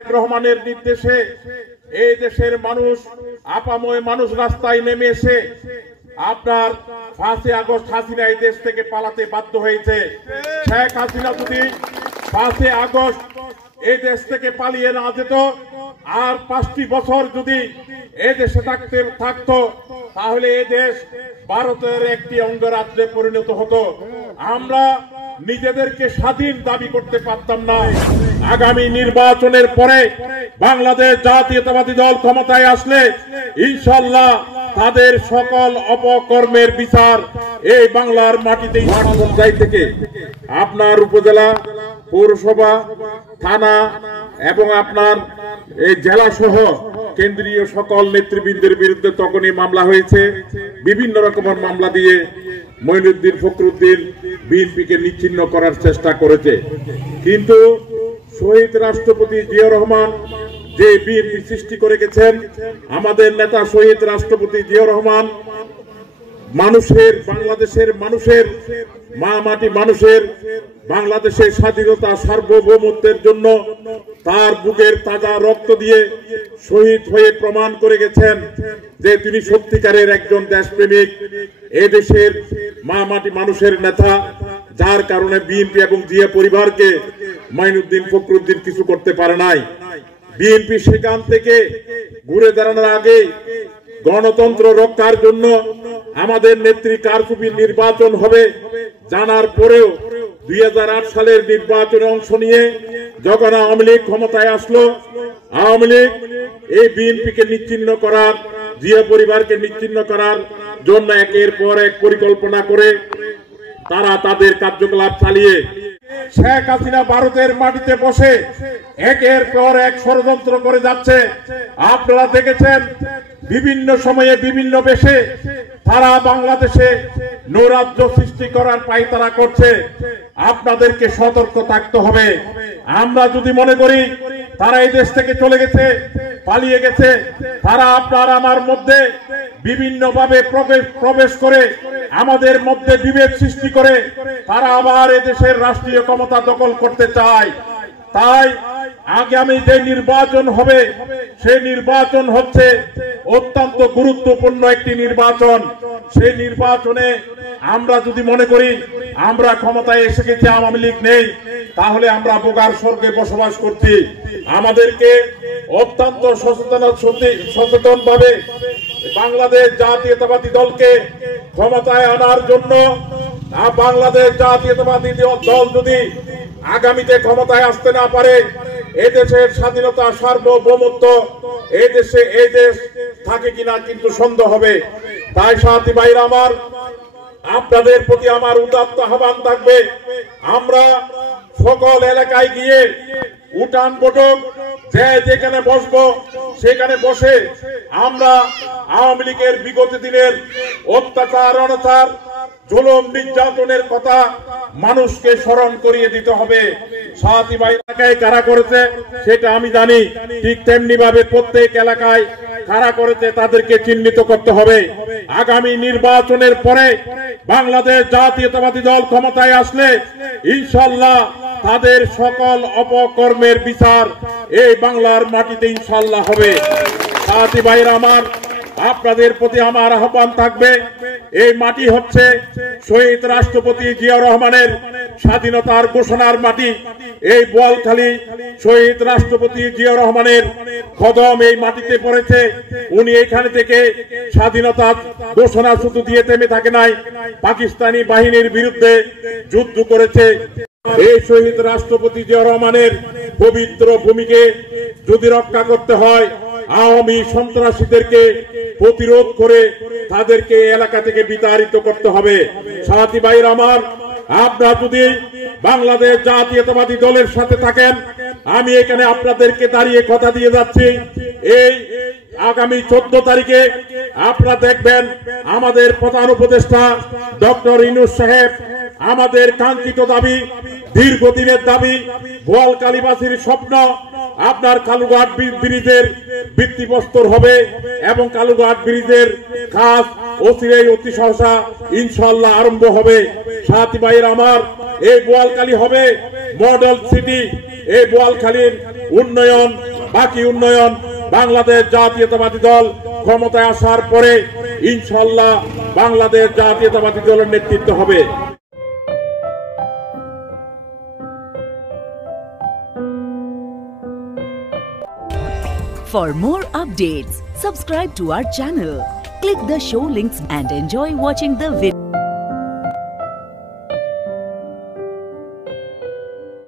রহমানের নির্দেশে এই দেশের মানুষ আপাময় মানুষ রাস্তায় নেমে এসে আপনার 5 আগস্ট হাসিনা এই দেশ থেকে পালাতে বাধ্য হয়েছে। শেখ হাসিনা যদি 5 আগস্ট এই দেশ থেকে পালিয়ে না যেত, আর 5টি বছর যদি এই দেশে থাকতো, তাহলে এই দেশ ভারতের একটি অঙ্গরাজ্যে পরিণত হতো। আমরা নিজেদেরকে স্বাধীন দাবি করতে পারতাম না। আগামী নির্বাচনের পরে বাংলাদেশ জাতীয়তাবাদী দল ক্ষমতায় আসলে ইনশাআল্লাহ তাদের সকল অপকর্মের বিচার এই বাংলার মাটিতে পঞ্চায়েত থেকে আপনার উপজেলা, পৌরসভা, থানা এবং আপনার এই জেলা সহ কেন্দ্রীয় সকল নেতৃবৃন্দের বিরুদ্ধে তখনই মামলা হয়েছে। বিভিন্ন রকমের মামলা দিয়ে মঈনুদ্দিন ফখরুদ্দিন বিএনপিকে নিচ্ছিন্ন করার চেষ্টা করেছে। কিন্তু শহীদ রাষ্ট্রপতি জিয়াউর রহমান যে বিএনপি সৃষ্টি করে গেছেন, আমাদের নেতা শহীদ রাষ্ট্রপতি জিয়াউর রহমান মানুষের, বাংলাদেশের মানুষের, মা মাটি মানুষের, বাংলাদেশের স্বাধীনতা সার্বভৌমত্বের জন্য তার বুকের তাজা রক্ত দিয়ে শহীদ হয়ে প্রমাণ করে গেছেন যে তিনি সত্যিকারের একজন দেশপ্রেমিক, এদেশের মা মাটি মানুষের নেতা। যার কারণে বিএনপি এবং জিয়া পরিবারকে মঈনুদ্দিন ফখরুদ্দিন কিছু করতে পারে নাই। বিএনপি সেখান থেকে ঘুরে দাঁড়ানোর আগে গণতন্ত্র রক্ষার জন্য আমাদের নেত্রী কারচুপির নির্বাচন হবে জানার পরেও 2008 সালের নির্বাচনে অংশ নিয়ে যখন আওয়ামী লীগ ক্ষমতায় আসলো, আওয়ামী লীগ এই বিএনপিকে নিচ্ছিন্ন করার, জিয়া পরিবারকে নিচ্ছিন্ন করার জন্য একের পর এক পরিকল্পনা করে তারা তাদের কার্যকলাপ চালিয়ে শেখ হাসিনা ভারতের মাটিতে বসে একের পর এক ষড়যন্ত্র করে যাচ্ছে। আপনারা দেখেছেন বিভিন্ন সময়ে বিভিন্ন বেশে তারা বাংলাদেশে নৈরাজ্য সৃষ্টি করার পায়তারা করছে। আপনাদেরকে সতর্ক থাকতে হবে। আমরা যদি মনে করি তারা এই দেশ থেকে চলে গেছে, পালিয়ে গেছে, তারা আপনার আমার মধ্যে বিভিন্নভাবে প্রবেশ করে আমাদের মধ্যে বিভেদ সৃষ্টি করে তারা আবার এদেশের রাষ্ট্রীয় ক্ষমতা দখল করতে চায়। তাই আগামী যে নির্বাচন হবে সেই নির্বাচন হচ্ছে অত্যন্ত গুরুত্বপূর্ণ একটি নির্বাচন। সেই নির্বাচনে আমরা যদি মনে করি আমরা ক্ষমতায় এসে গেছি, আওয়ামী লীগ নেই, তাহলে আমরা বোকার স্বর্গে বসবাস করছি। আমাদেরকে অত্যন্ত সচেতন ভাবে বাংলাদেশ জাতীয়তাবাদী দলকে ক্ষমতায় আনার জন্য, বাংলাদেশ জাতীয়তাবাদী দল যদি আগামীতে ক্ষমতায় আসতে না পারে, এদেশের স্বাধীনতা সার্বভৌমত্ব এই দেশ থাকে কিনা কিন্তু সন্দেহ হবে। তাই সাথী ভাইরা আমার, আপনাদের প্রতি আমার উদাত্ত আহ্বান থাকবে, আমরা সকল এলাকায় গিয়ে উঠান বৈঠক যেখানে বসবো সেখানে বসে আমরা আওয়ামী লীগের বিগত দিনের অত্যাচার, অনাচার, জুলুম, নির্যাতনের কথা মানুষকে স্মরণ করিয়ে দিতে হবে। সাথী ভাই এলাকায় কারা করেছে সেটা আমি জানি, ঠিক তেমনি ভাবে প্রত্যেক এলাকায় কারা করেছে তাদেরকে চিহ্নিত করতে হবে। আগামী নির্বাচনের পরে বাংলাদেশ জাতীয়তাবাদী দল ক্ষমতায় আসলে ইনশাআল্লাহ তাদের সকল অপকর্মের বিচার এই বাংলার মাটিতে ইনশাআল্লাহ হবে। সাথী ভাইরা আমার, আপনাদের প্রতি আমার আহ্বান থাকবে, এই মাটি হচ্ছে শহীদ রাষ্ট্রপতি জিয়াউর রহমানের স্বাধীনতার ঘোষণার মাটি। এই বোয়ালখালী শহীদ রাষ্ট্রপতি জিয়াউর রহমানের কদম এই মাটিতে পড়েছে। উনি এখানে থেকে স্বাধীনতার ঘোষণা শুধু দিয়ে থেমে থাকে নাই, পাকিস্তানি বাহিনীর বিরুদ্ধে যুদ্ধ করেছে। এই শহীদ রাষ্ট্রপতি জিয়াউর রহমানের পবিত্র ভূমিকে যদি রক্ষা করতে হয়, আওয়ামী সন্ত্রাসীদেরকে প্রতিরোধ করে তাদেরকে এলাকা থেকে বিতাড়িত করতে হবে। সাথী ভাইরা আমার, আপনারা যদি বাংলাদেশ জাতীয়তাবাদী দলের সাথে থাকেন, আমি এখানে আপনাদেরকে দাঁড়িয়ে কথা দিয়ে যাচ্ছি, এই আগামী 14 তারিখে আপনারা দেখবেন আমাদের প্রধান উপদেষ্টা ডক্টর ইউনূস সাহেব আমাদের কাঙ্ক্ষিত দাবি, দীর্ঘদিনের দাবি, বোয়ালখালীবাসীর স্বপ্ন আপনার কালুঘাট ব্রিজের ভিত্তিপ্রস্তর হবে এবং কালুঘাট ব্রিজের কাজ অতি সহসা ইনশাআল্লাহ আরম্ভ হবে। সাথী ভাইয়ের আমার, এই বোয়ালখালী হবে মডেল সিটি। এই বোয়ালখালীর উন্নয়ন, বাকি উন্নয়ন বাংলাদেশ জাতীয়তাবাদী দল ক্ষমতায় আসার পরে ইনশাআল্লাহ বাংলাদেশ জাতীয়তাবাদী দলের নেতৃত্ব হবে। For more updates, subscribe to our channel, click the show links and enjoy watching the video.